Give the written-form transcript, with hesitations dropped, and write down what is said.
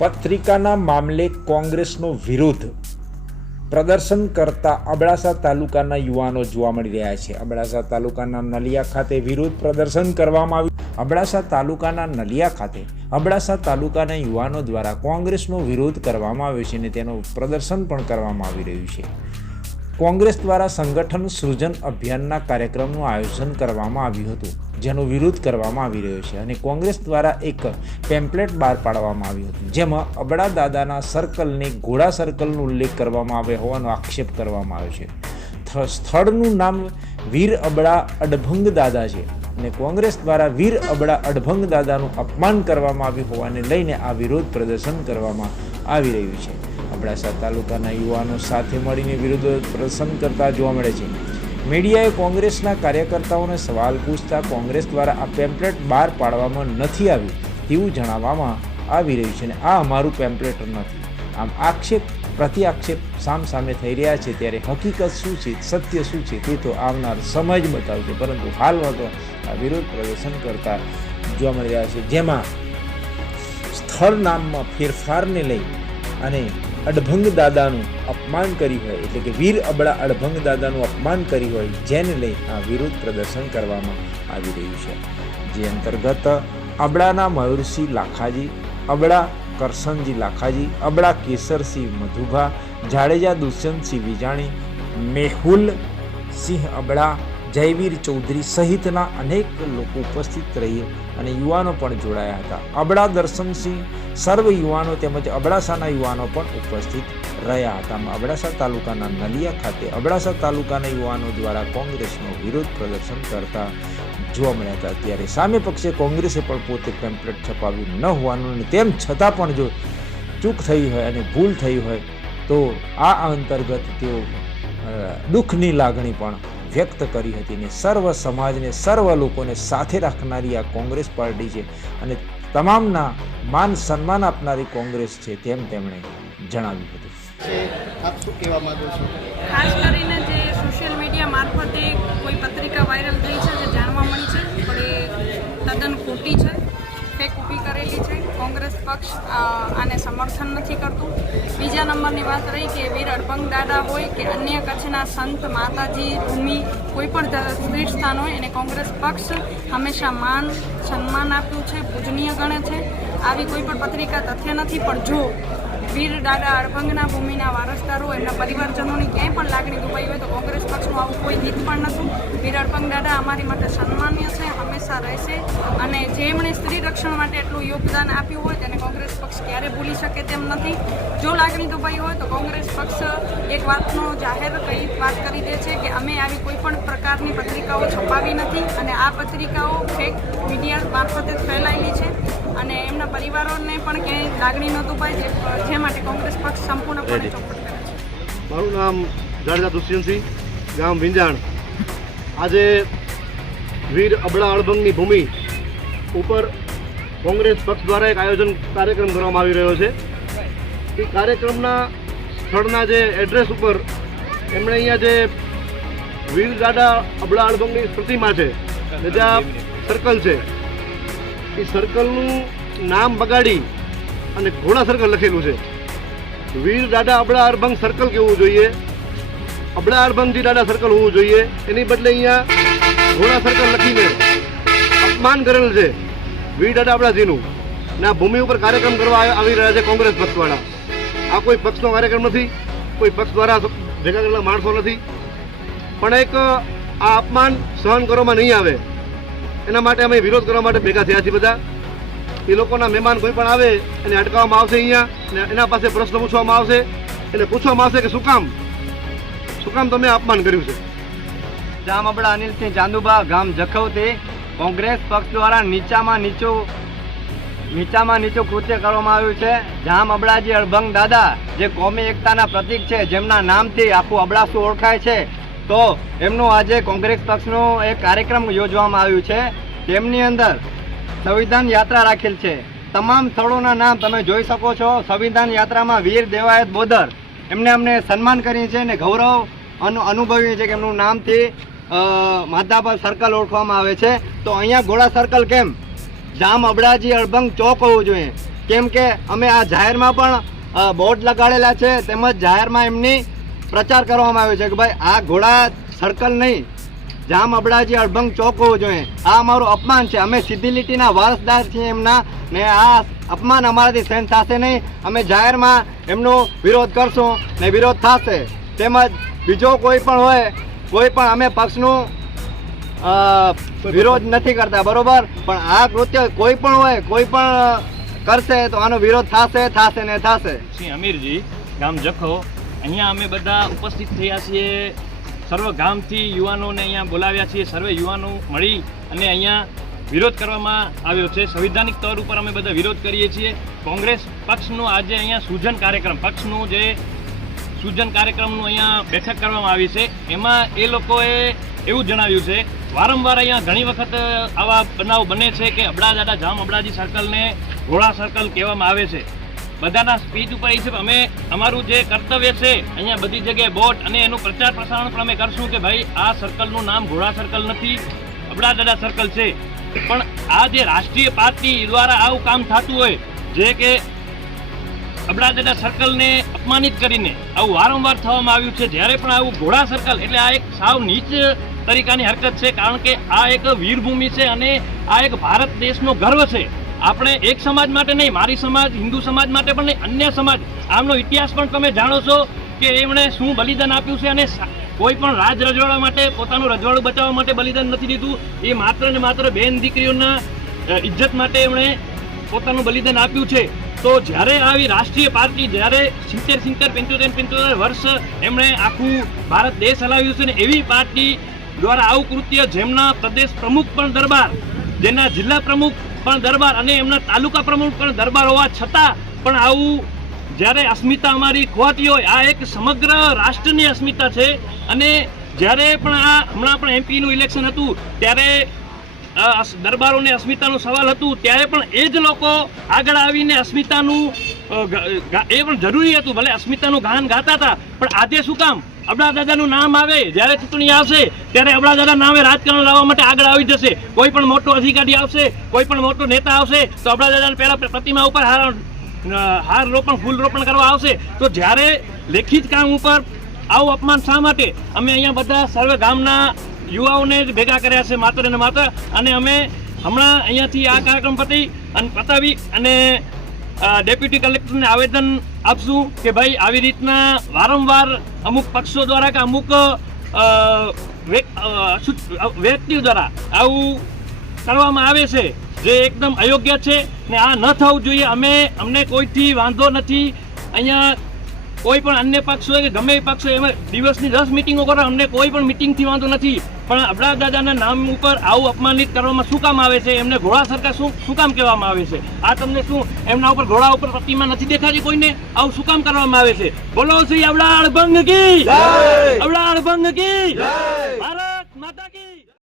પત્રિકાના મામલે કોંગ્રેસનો વિરોધ પ્રદર્શન કરતા અબડાસા તાલુકાના યુવાનો જોવા મળી રહ્યા છે। અબડાસા તાલુકાના નલિયા ખાતે વિરોધ પ્રદર્શન કરવામાં આવ્યું। અબડાસા તાલુકાના નલિયા ખાતે અબડાસા તાલુકાના યુવાનો દ્વારા કોંગ્રેસનો વિરોધ કરવામાં આવ્યો છે અને તેનું પ્રદર્શન પણ કરવામાં આવી રહ્યું છે। કોંગ્રેસ દ્વારા સંગઠન સૃજન અભિયાનના કાર્યક્રમનું આયોજન કરવામાં આવ્યું હતું, જેનો વિરોધ કરવામાં આવી રહ્યો છે અને કોંગ્રેસ દ્વારા એક પેમ્પલેટ બહાર પાડવામાં આવ્યું હતું, જેમાં અબડા દાદાના સર્કલને ઘોડા સર્કલનો ઉલ્લેખ કરવામાં આવ્યો હોવાનો આક્ષેપ કરવામાં આવ્યો છે। સ્થળનું નામ વીર અબડા અડભંગ દાદા છે અને કોંગ્રેસ દ્વારા વીર અબડા અડભંગ દાદાનું અપમાન કરવામાં આવ્યું હોવાને લઈને આ વિરોધ પ્રદર્શન કરવામાં આવી રહ્યું છે। અબડાસા તાલુકાના યુવાનો સાથે મળીને વિરોધ પ્રદર્શન કરતા જોવા મળે છે। મીડિયાએ કોંગ્રેસના કાર્યકર્તાઓને સવાલ પૂછતા કોંગ્રેસ દ્વારા આ પેમ્પલેટ બહાર પાડવામાં નથી આવ્યું તેવું જણાવવામાં આવી રહ્યું છે અને આ અમારું પેમ્પલેટ નથી। આમ આક્ષેપ પ્રતિ આક્ષેપ સામે થઈ રહ્યા છે, ત્યારે હકીકત શું છે, સત્ય શું છે તે તો આવનાર સમય જ બતાવશે, પરંતુ હાલમાં તો આ વિરોધ પ્રદર્શન કરતા જોવા મળી રહ્યા છે, જેમાં સ્થળ નામમાં ફેરફારને લઈ અને અડભંગ દાદાનું અપમાન કર્યું હોય, એટલે કે વીર અબડા અડભંગ દાદાનું અપમાન કર્યું હોય, જેને લઈ આ વિરોધ પ્રદર્શન કરવામાં આવી રહ્યું છે। જે અંતર્ગત અબડાના મયુરસિંહ લાખાજી, અબડા કરશનજી લાખાજી, અબડા કેસરસિંહ મધુભા, જાડેજા દુષ્યંતસિંહ વિજાણી, મેહુલ સિંહ અબડા, જયવીર ચૌધરી સહિતના અનેક લોકો ઉપસ્થિત રહી અને યુવાનો પણ જોડાયા હતા। અબડા દર્શનસિંહ સર્વ યુવાનો તેમજ અબડાસાના યુવાનો પણ ઉપસ્થિત રહ્યા હતા। અબડાસા તાલુકાના નલિયા ખાતે અબડાસા તાલુકાના યુવાનો દ્વારા કોંગ્રેસનો વિરોધ પ્રદર્શન કરતા જોવા મળ્યા હતા। ત્યારે સામે પક્ષે કોંગ્રેસે પણ પોતે પેમ્પલેટ છપાવ્યું ન હોવાનું અને તેમ છતાં પણ જો ચૂક થઈ હોય અને ભૂલ થઈ હોય તો આ અંતર્ગત તેઓ દુઃખની લાગણી પણ વ્યક્ત કરી હતી અને સર્વ સમાજને, સર્વ લોકોને સાથે રાખનારી આ કોંગ્રેસ પાર્ટી છે અને તમામના માન સન્માન આપનારી કોંગ્રેસ છે તેમ તેમણે જણાવ્યું હતું। આપ શું કહેવા માંગો છો? ખાસ કરીને જે સોશિયલ મીડિયા મારફતે કોઈ પત્રિકા વાયરલ થઈ છે, જે જાણવા મળી છે, પણ એ તદ્દન ખોટી છે, ફેક ઊભી કરેલી છે। કોંગ્રેસ પક્ષ આને સમર્થન નથી કરતું। બીજા નંબરની વાત રહી કે વીર અડભંગ દાદા હોય કે અન્ય કચ્છના સંત, માતાજી, ભૂમિ, કોઈ પણ શ્રેષ્ઠ સ્થાન હોય એને કોંગ્રેસ પક્ષ હંમેશા માન સન્માન આપ્યું છે, પૂજનીય ગણે છે। આવી કોઈ પણ પત્રિકા તથ્ય નથી, પણ જો વીર દાદા અડભંગના ભૂમિના વારસદારો, એમના પરિવારજનોની ક્યાંય પણ લાગણી દુભાઈ હોય તો કોંગ્રેસ પક્ષનું આવું કોઈ હિત પણ નહોતું। વીર અડભંગ દાદા અમારી માટે સન્માનીય છે, હંમેશા રહેશે અને જેમણે સ્ત્રી રક્ષણ માટે એટલું યોગદાન આપ્યું હોય તેને કોંગ્રેસ પક્ષ ક્યારે ભૂલી શકે તેમ નથી। જો લાગણી દુભાઈ હોય તો કોંગ્રેસ પક્ષ એક વાતનો જાહેર વાત કરી દે છે કે અમે આવી કોઈ પણ પ્રકારની પત્રિકાઓ છપાવી નથી અને આ પત્રિકાઓ ફેક મીડિયા મારફતે ફેલાયેલી છે અને એમના પરિવારોને પણ ક્યાંય લાગણી ન દુભાય, જે માટે કોંગ્રેસ પક્ષ સંપૂર્ણપણે ચોખવટ કરે છે। મારું નામ જાડેજા દુષ્યંતસિંહ, ગામ વિંજાણ। આજે વીર અબડા અડભંગની ભૂમિ ઉપર કોંગ્રેસ પક્ષ દ્વારા એક આયોજન કાર્યક્રમ કરવામાં આવી રહ્યો છે। એ કાર્યક્રમના સ્થળના જે એડ્રેસ ઉપર એમણે અહીંયા જે વીર દાદા અબડા અડભંગની પ્રતિમા છે, જ્યાં સર્કલ છે, એ સર્કલનું નામ બગાડી અને ઘોડા સર્કલ લખેલું છે। વીર દાદા અબડા અડભંગ સર્કલ કેવું જોઈએ, અબડા અડભંગજી દાદા સર્કલ હોવું જોઈએ, એની બદલે અહીંયા ઘોડા સર્કલ લખીને અપમાન કરેલ છે વીર દાદા અબડાજીનું। ને આ ભૂમિ ઉપર કાર્યક્રમ કરવા આવી રહ્યા છે કોંગ્રેસ પક્ષવાળા। આ કોઈ પક્ષનો કાર્યક્રમ નથી, કોઈ પક્ષ દ્વારા ભેગા કરેલા માણસો નથી, પણ એક આ અપમાન સહન કરવામાં નહીં આવે એના માટે અમે વિરોધ કરવા માટે ભેગા થયા છીએ બધા। એ લોકોના મહેમાન કોઈ પણ આવે એને અટકાવવામાં આવશે અહીંયા ને એના પાસે પ્રશ્ન પૂછવામાં આવશે, એને પૂછવામાં આવશે કે શું કામ તમે અપમાન કર્યું છે। જામ અબડા અનિલસિંહ ચાંદુબા, ગામ જખૌથી। કોંગ્રેસ પક્ષ દ્વારા નીચામાં નીચું કૃત્ય કરવામાં આવ્યું છે। જામ અબડાજી અડભંગ દાદા જે કોમી એકતાના પ્રતીક છે, જેમના નામથી આખું અબડાસું ઓળખાય છે, તો એમનું આજે કોંગ્રેસ પક્ષનો એક કાર્યક્રમ યોજવામાં આવ્યું છે। તેમની અંદર સંવિધાન યાત્રા રાખેલ છે। તમામ સ્થળોના નામ તમે જોઈ શકો છો। સંવિધાન યાત્રામાં વીર દેવાયત બોદર એમને અમને સન્માન કરી છે અને ગૌરવ અનુભવ્યું છે કે એમનું નામથી માધાપર સર્કલ ઓળખવામાં આવે છે। તો અહીંયા ઘોડા સર્કલ કેમ? જામ અબડાજી અડભંગ ચોક હોવું જોઈએ। કેમ કે અમે આ જાહેરમાં પણ બોર્ડ લગાડેલા છે, તેમજ જાહેરમાં એમની પ્રચાર કરવામાં આવ્યો છે કે ભાઈ આ ઘોડા સર્કલ નહીં, જામ અબડાજી અડભંગ ચોક હોવું જોઈએ. આ અમારું અપમાન છે. અમે સીધી લીટીના વારસદાર છીએ એમના, ને આ અપમાન અમારાથી સહન થશે નહીં. અમે જાહેરમાં એમનો વિરોધ કરશું ને વિરોધ થશે. તેમજ બીજો કોઈ પણ હોય, કોઈ પણ અમે પક્ષનું વિરોધ નથી કરતા, બરોબર, પણ આ કૃત્ય કોઈ પણ હોય, કોઈ પણ કરશે તો આનો વિરોધ થશે ને થશે. શ્રી અમીરજી, ગામ જખો, અહીંયા અમે બધા ઉપસ્થિત થયા છીએ. સર્વ ગામથી યુવાનોને અહીંયા બોલાવ્યા છીએ. સર્વે યુવાનો મળી અને અહીંયા વિરોધ કરવામાં આવ્યો છે. સંવિધાનિક તौर ઉપર અમે બધા વિરોધ કરીએ છીએ. કોંગ્રેસ પક્ષનું આજે અહીંયા સૂજન કાર્યક્રમ, પક્ષનું જે સૂજન કાર્યક્રમનું અહીંયા બેઠક કરવામાં આવી છે, એમાં એ લોકોએ એવું જણાવ્યું છે, વારંવાર અહીંયા ઘણી વખત આવા બનાવ બને છે કે અબડાદાદા જામ અબડાજી સર્કલને ઘોડા સર્કલ કહેવામાં આવે છે. બધાના સ્પીચ ઉપર એ છે અમે અમારું જે કર્તવ્ય છે અહીંયા બધી જગ્યાએ બોટ અને એનું પ્રચાર પ્રસારણ પણ અમે કરશું કે ભાઈ આ સર્કલનું નામ ઘોડા સર્કલ નથી, અબડાદાદા સર્કલ છે. પણ આ જે રાષ્ટ્રીય પાર્ટી દ્વારા આવું કામ થતું હોય, જે કે અબડાદાદા સર્કલને અપમાનિત કરીને આવું વારંવાર થવામાં આવ્યું છે. જ્યારે પણ આવું ઘોડા સર્કલ એટલે આ એક સાવ નીચ તરીકાની હરકત છે, કારણ કે આ એક વીરભૂમિ છે અને આ એક ભારત દેશનો ગર્વ છે. આપણે એક સમાજ માટે નહીં, મારી સમાજ, હિન્દુ સમાજ માટે પણ નહીં, અન્ય સમાજ, આમનો ઇતિહાસ પણ તમે જાણો છો કે એમણે શું બલિદાન આપ્યું છે. અને કોઈ પણ રાજ રજવાડા માટે, પોતાનું રજવાડું બચાવવા માટે બલિદાન નથી દીધું. એ માત્ર ને માત્ર બેન દીકરીઓના ઇજ્જત માટે એમણે પોતાનું બલિદાન આપ્યું છે. તો જ્યારે આવી રાષ્ટ્રીય પાર્ટી, જ્યારે 75 વર્ષ એમણે આખું ભારત દેશ હલાવ્યું છે ને એવી પાર્ટી દ્વારા આવું કૃત્ય, જેમના પ્રદેશ પ્રમુખ પણ દરબાર, જેના જિલ્લા પ્રમુખ પણ દરબાર અને એમના તાલુકા પ્રમુખ પણ દરબાર હોવા છતાં પણ આવું જ્યારે અસ્મિતા અમારી ખોવાતી હોય, આ એક સમગ્ર રાષ્ટ્રની અસ્મિતા છે. અને જ્યારે પણ આ હમણાં પણ એમપીનું ઇલેક્શન હતું ત્યારે દરબારોને અસ્મિતાનું સવાલ હતું, ત્યારે પણ એ જ લોકો આગળ આવીને અસ્મિતાનું એ પણ જરૂરી હતું, ભલે અસ્મિતાનું ગાન ગાતા હતા, પણ આજે શું કામ અબડાદાદાનું નામ આવે, જ્યારે ચૂંટણી આવશે ત્યારે અબડાદાદા નામે રાજકારણ લાવવા માટે આગળ આવી જશે. કોઈ પણ મોટો અધિકારી આવશે, કોઈ પણ મોટો નેતા આવશે તો અબડાદાદાને પહેલા પ્રતિમા ઉપર હાર રોપણ, ફૂલ રોપણ કરવા આવશે. તો જ્યારે લેખિત કામ ઉપર આવું અપમાન શા માટે? અમે અહીંયા બધા સર્વે ગામના યુવાઓને જ ભેગા કર્યા છે માત્ર ને માત્ર. અને અમે હમણાં અહીંયાથી આ કાર્યક્રમ પતાવી અને ડેપ્યુટી કલેક્ટરને આવેદન આપશું કે ભાઈ આવી રીતના વારંવાર અમુક પક્ષો દ્વારા કે અમુક વ્યક્તિઓ દ્વારા આવું કરવામાં આવે છે, જે એકદમ અયોગ્ય છે ને આ ન થવું જોઈએ. અમને કોઈથી વાંધો નથી. અહીંયા કોઈ પણ અન્ય પક્ષ હોય કે ગમે એ પક્ષ હોય, એમાં દિવસની 10 મિટિંગો કરો, અમને કોઈ પણ મિટિંગથી વાંધો નથી. પણ અબડાદાદાના નામ ઉપર આવું અપમાનિત કરવામાં શું કામ આવે છે? એમને ઘોડા સરકાર શું કામ કહેવામાં આવે છે? આ તમને શું એમના ઉપર ઘોડા ઉપર પ્રતિમા નથી દેખાતી કોઈને? આવું શું કામ કરવામાં આવે છે? બોલો શ્રી અબડા અડભંગ કી જય! અબડા અડભંગ કી જય! ભારત માતા કી